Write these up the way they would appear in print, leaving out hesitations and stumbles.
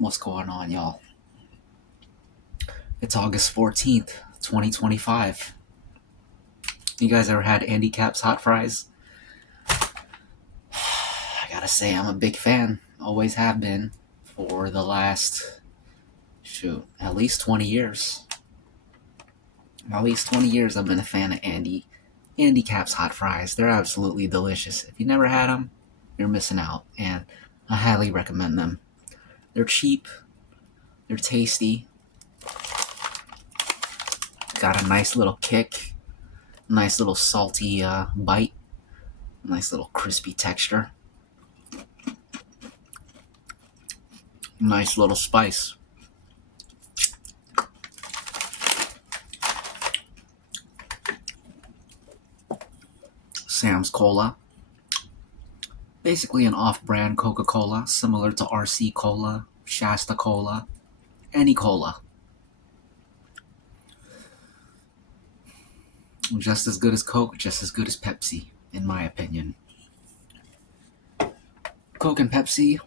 What's going on, y'all? It's August 14th, 2025. You guys ever had Andy Capp's hot fries? I gotta say, I'm a big fan. Always have been for the last, at least 20 years. At least 20 years I've been a fan of Andy Capp's hot fries. They're absolutely delicious. If you never had them, you're missing out, and I highly recommend them. They're cheap, they're tasty, got a nice little kick, nice little salty bite, nice little crispy texture, nice little spice. Sam's Cola, basically an off-brand Coca-Cola, similar to RC Cola, Shasta Cola, any cola. Just as good as Coke, just as good as Pepsi, in my opinion. Coke and Pepsi,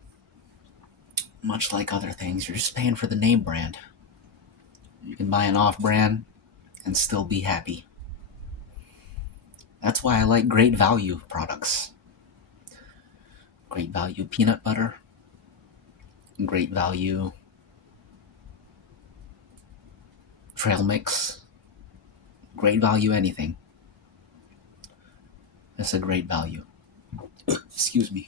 much like other things, you're just paying for the name brand. You can buy an off-brand and still be happy. That's why I like Great Value products. Great Value peanut butter, Great Value trail mix, Great Value anything. It's a great value. Excuse me.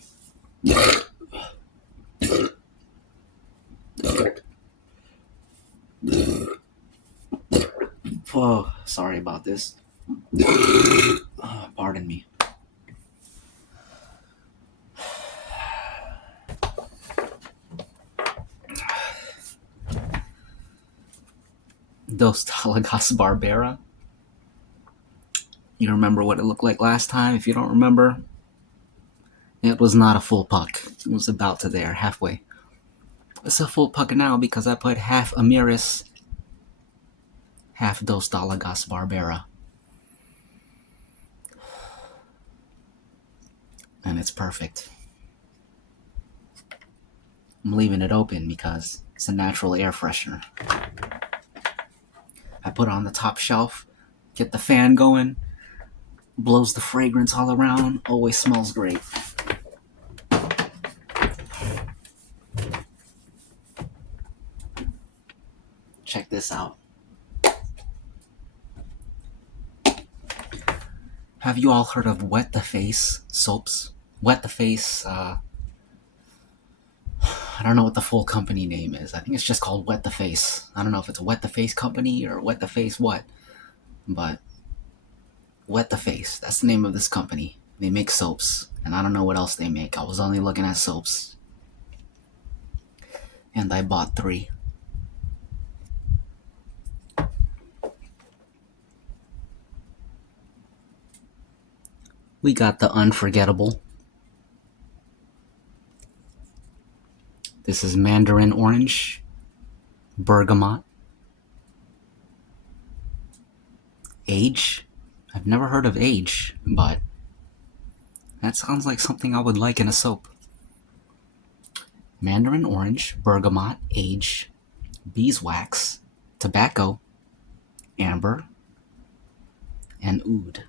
Oh, sorry about this. Pardon me. Dos Talagas Barbera. You remember what it looked like last time? If you don't remember, it was not a full puck. It was about to there, halfway. It's a full puck now because I put half Amiris, half Dos Talagas Barbera. And it's perfect. I'm leaving it open because it's a natural air freshener. I put it on the top shelf, get the fan going, blows the fragrance all around, always smells great. Check this out. Have you all heard of Wet the Face soaps? Wet the Face, I don't know what the full company name is. I think it's just called Wet the Face. I don't know if it's Wet the Face Company or Wet the Face what, but Wet the Face, that's the name of this company. They make soaps, and I don't know what else they make. I was only looking at soaps. And I bought 3. We got the Unforgettable. This is Mandarin Orange, Bergamot, Age. I've never heard of Age, but that sounds like something I would like in a soap. Mandarin Orange, Bergamot, Age, Beeswax, Tobacco, Amber, and Oud.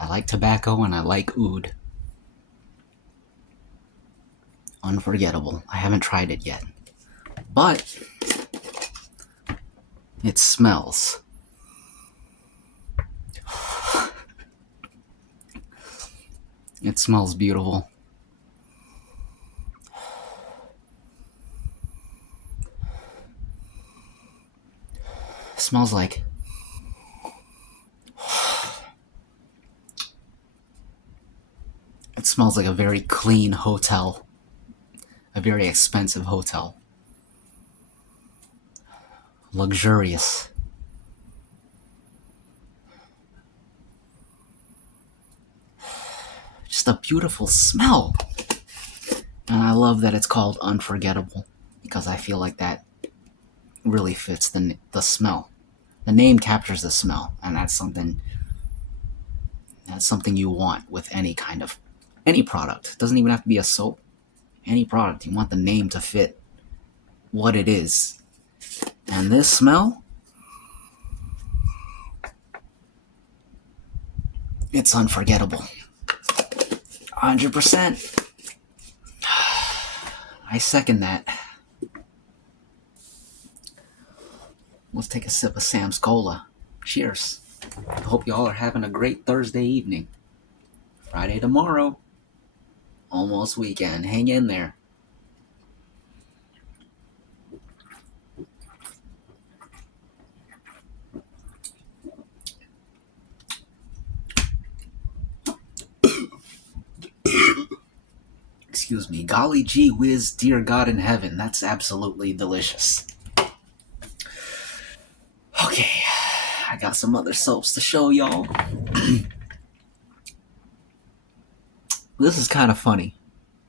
I like tobacco and I like oud. Unforgettable. I haven't tried it yet. But it smells. It smells beautiful. It smells like it smells like a very clean hotel. A very expensive hotel. Luxurious. Just a beautiful smell. And I love that it's called Unforgettable because I feel like that really fits the smell. The name captures the smell, and that's something you want with any product. It doesn't even have to be a soap. Any product, you want the name to fit what it is. And this smell, it's unforgettable. 100%. I second that. Let's take a sip of Sam's Cola. Cheers. I hope y'all are having a great Thursday evening. Friday tomorrow. Almost weekend. Hang in there. Excuse me. Golly gee whiz, dear God in heaven. That's absolutely delicious. Okay. I got some other soaps to show y'all. This is kind of funny.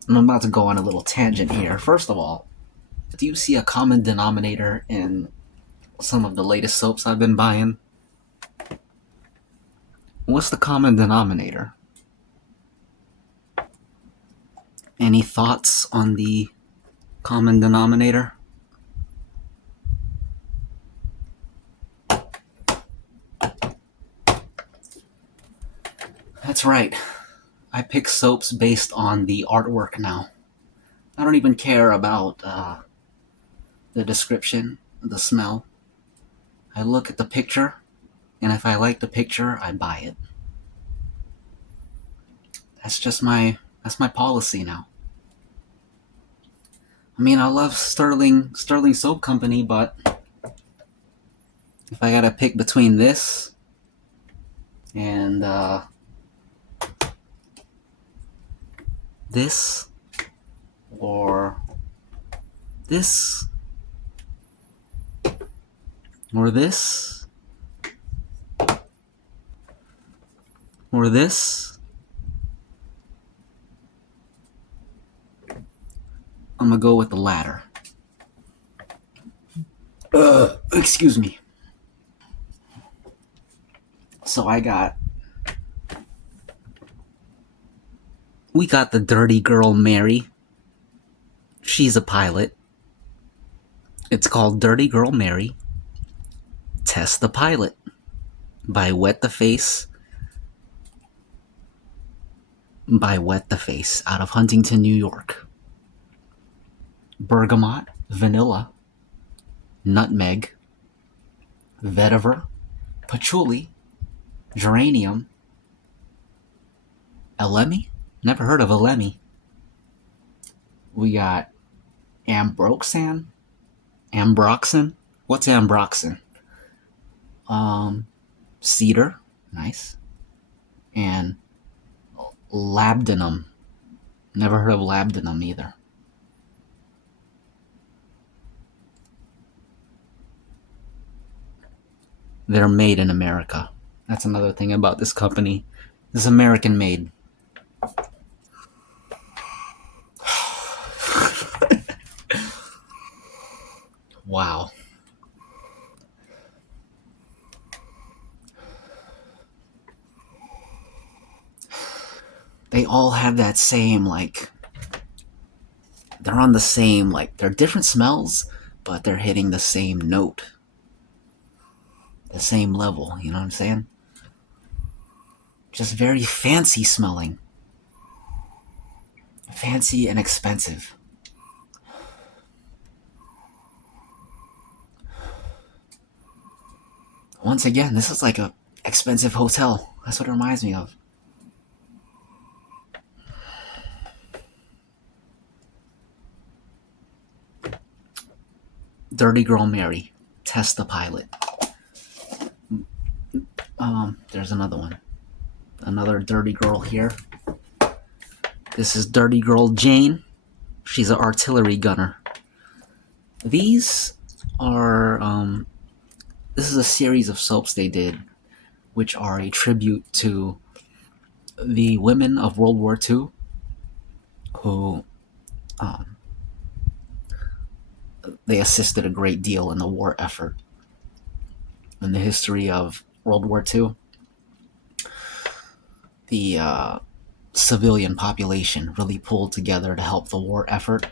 I'm about to go on a little tangent here. First of all, do you see a common denominator in some of the latest soaps I've been buying? What's the common denominator? Any thoughts on the common denominator? That's right. I pick soaps based on the artwork now. I don't even care about the description, the smell. I look at the picture, and if I like the picture, I buy it. That's my policy now. I mean, I love Sterling Soap Company, but if I gotta pick between this and this or this or this or this, I'm gonna go with the latter. Excuse me. So we got the dirty girl Mary. She's a pilot. It's called Dirty Girl Mary. Test the Pilot by Wet the Face out of Huntington, New York. Bergamot, vanilla, nutmeg, vetiver, patchouli, geranium, elemi. Never heard of elemi. We got ambroxan. What's ambroxan? Cedar, nice, and labdanum. Never heard of labdanum either. They're made in America. That's another thing about this company. It's American made. Wow. They all have that same, they're on the same, they're different smells, but they're hitting the same note. The same level, you know what I'm saying? Just very fancy smelling. Fancy and expensive. Once again, this is like a expensive hotel. That's what it reminds me of. Dirty Girl Mary. Test the Pilot. There's another one. Another dirty girl here. This is Dirty Girl Jane. She's an artillery gunner. These are, this is a series of soaps they did, which are a tribute to the women of World War II who, they assisted a great deal in the war effort. In the history of World War II, the civilian population really pulled together to help the war effort,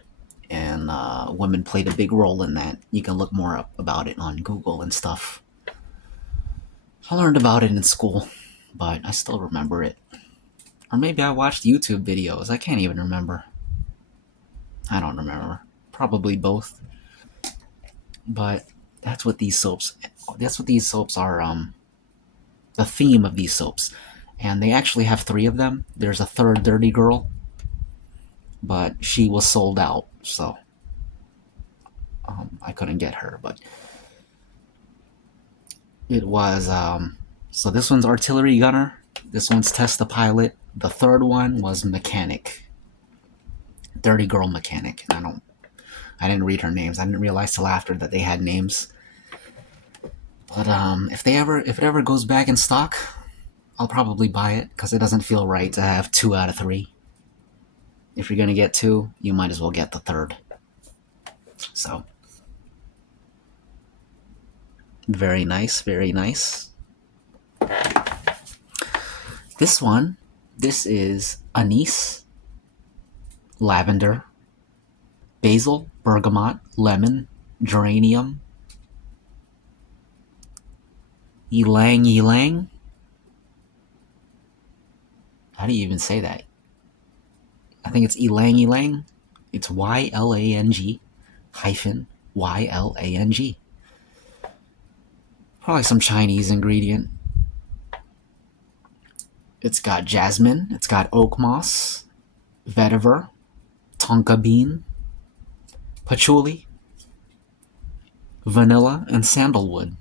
and women played a big role in that. You can look more up about it on Google and stuff. I learned about it in school, but I still remember it. Or maybe I watched YouTube videos. I can't even remember. I don't remember. Probably both. But that's what these soaps. That's what these soaps are. The theme of these soaps, and they actually have 3 of them. There's a third Dirty Girl, but she was sold out, so I couldn't get her. But it was so this one's artillery gunner. This one's test the pilot. The third one was mechanic. Dirty Girl mechanic. I didn't read her names. I didn't realize till after that they had names. But if it ever goes back in stock, I'll probably buy it because it doesn't feel right to have 2 out of 3. If you're gonna get 2, you might as well get the third. So very nice, very nice. This is anise, lavender, basil, bergamot, lemon, geranium, ylang ylang. How do you even say that? I think it's ylang ylang. It's YLANG hyphen YLANG. Probably some Chinese ingredient. It's got jasmine, it's got oak moss, vetiver, tonka bean, patchouli, vanilla, and sandalwood.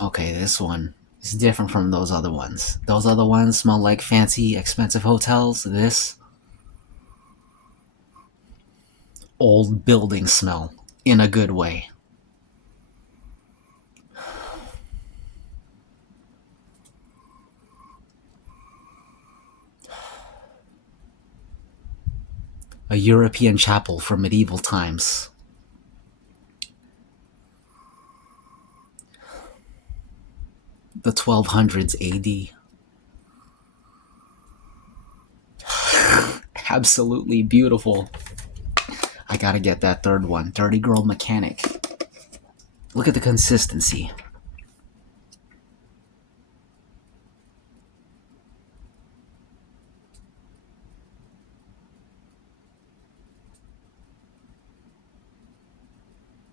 Okay, this one is different from those other ones. Those other ones smell like fancy, expensive hotels. This old building smell in a good way. A European chapel from medieval times. The 1200s AD. Absolutely beautiful. I gotta get that third one. Dirty Girl Mechanic. Look at the consistency.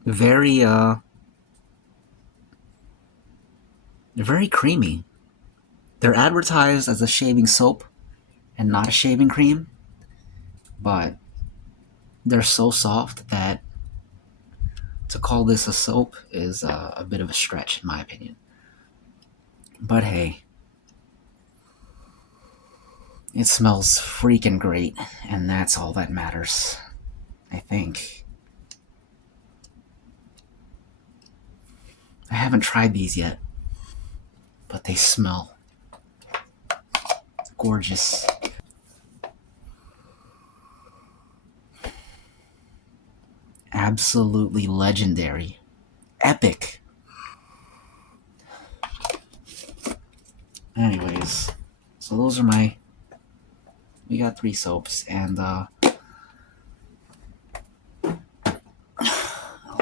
Very very creamy. They're advertised as a shaving soap and not a shaving cream, but they're so soft that to call this a soap is a bit of a stretch, in my opinion. But hey, it smells freaking great, and that's all that matters, I think. I haven't tried these yet, but they smell gorgeous. Absolutely legendary. Epic. Anyways, so those are we got 3 soaps, and I'll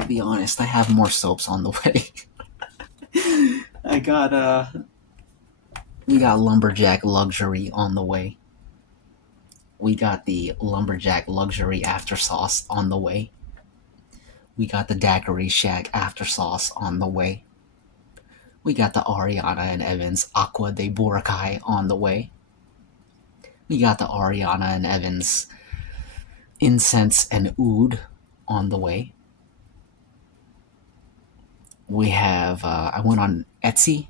be honest, I have more soaps on the way. We got Lumberjack Luxury on the way. We got the Lumberjack Luxury After Sauce on the way. We got the Daiquiri Shack After Sauce on the way. We got the Ariana and Evans Aqua de Boracay on the way. We got the Ariana and Evans Incense and Oud on the way. We have, I went on Etsy.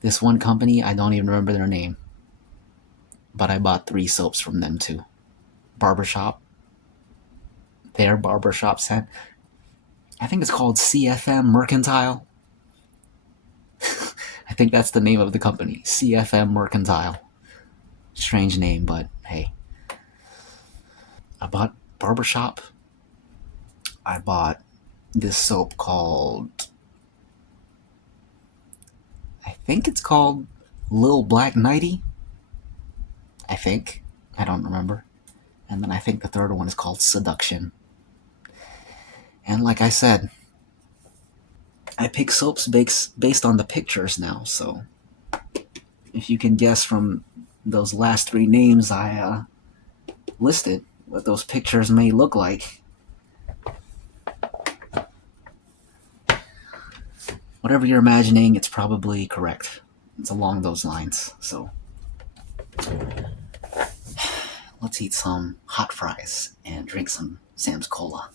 This one company, I don't even remember their name, but I bought 3 soaps from them too. Barbershop. Their barbershop scent. I think it's called CFM Mercantile. I think that's the name of the company. CFM Mercantile. Strange name, but hey. I bought Barbershop. I bought this soap called think it's called Lil Black Nighty. I think. I don't remember. And then I think the third one is called Seduction. And like I said, I pick soaps based on the pictures now, so if you can guess from those last three names I listed what those pictures may look like, whatever you're imagining, it's probably correct. It's along those lines. So let's eat some hot fries and drink some Sam's Cola.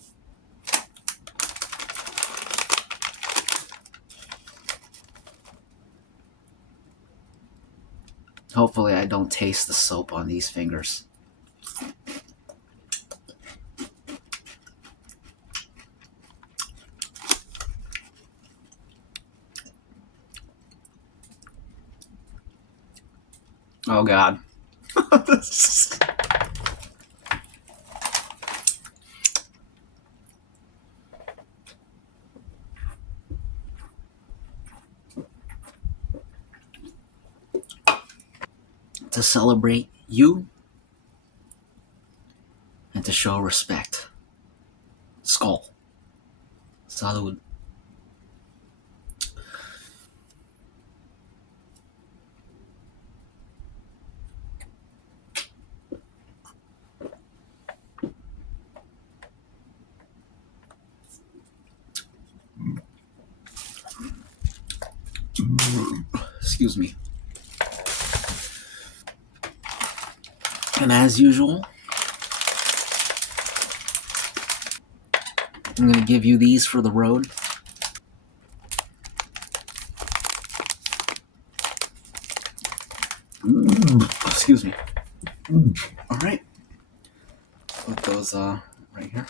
Hopefully I don't taste the soap on these fingers. Oh God. To celebrate you and to show respect. Skull. Salud. Excuse me. And as usual, I'm going to give you these for the road. Excuse me. All right. Put those right here.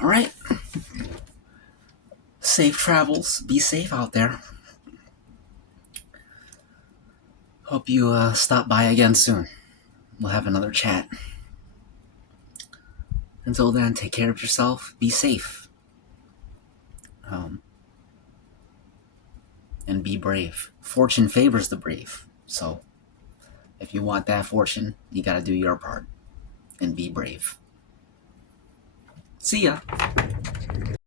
All right. Safe travels. Be safe out there. Hope you stop by again soon. We'll have another chat. Until then, take care of yourself. Be safe. And be brave. Fortune favors the brave. So, if you want that fortune, you gotta do your part and be brave. See ya.